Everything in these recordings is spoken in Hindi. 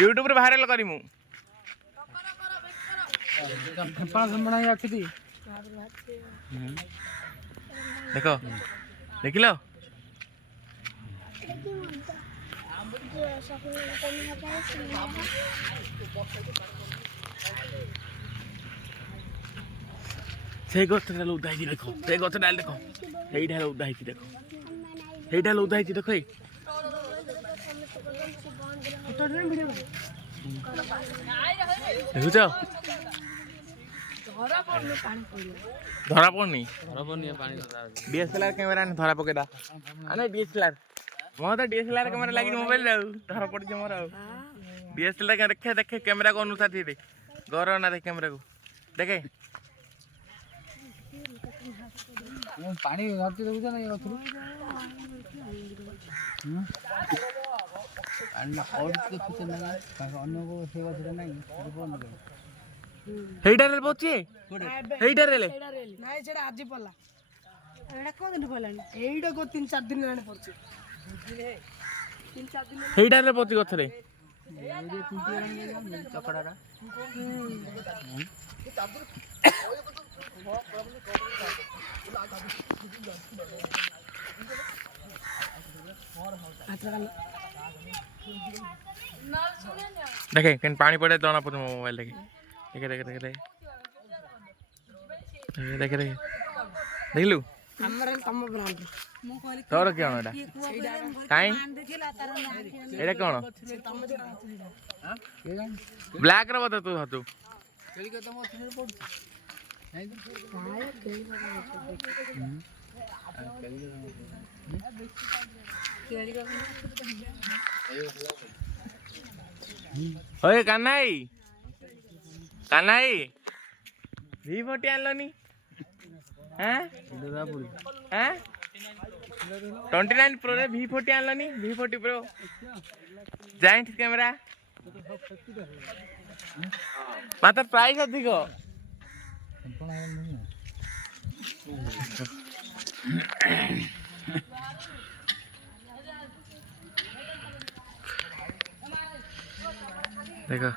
यूट्यूब रे भाइराल करी मु देखो देखिलो से गछटा उदा देखो से गछटा देखो एइटा उदा देखो एइटा उदा देखो देखुच धरा पड़नी डीएसएलआर कैमेरा धरा पकेदा आने डीएसएलआर मोर तो डीएसएलआर कैमेरा लगी मोबाइल रे धरा पड़ जे मोर डीएसएलआर के देखे देखे कैमरा को अनुसार थी गौरव ना देख कैमरा को देखे पानी धरती देखुछ ना गथुरु अन्ना और के कुछ ना अन्य को से गथुरा नहीं रिपोर्ट नहीं हेइडा रे पचे हेइडा रे नाइ सेडा आजि पला एडा को दिन पलानी एइडा को 3-4 दिन लाने पड़छ 3-4 दिन हेइडा रे पचे गथरे एडे कुंटी आनी चकड़ारा देखे केन पानी पड़े जना पड़ मोबाइल देखे देखे देखे देखे देखे देखे देखे देखलु हमर तम ब्रांड मु कहली तोर केन एटा काई एटा कोन ब्लैक रे बता तू हतु केली के तम ओथरे पड़ नहीं ओए कानाई कानाई V40 आनलोनी हैं हैं 29 प्रो रे V40 आनलोनी V40 pro giant camera मात्र प्राइस अधिक देखो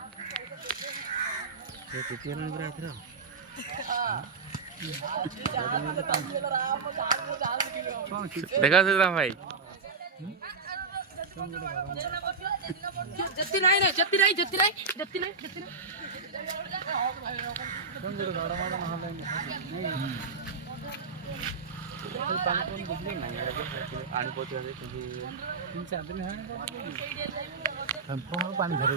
देखा सीताराम भाई जत्ती नहीं पानी धरे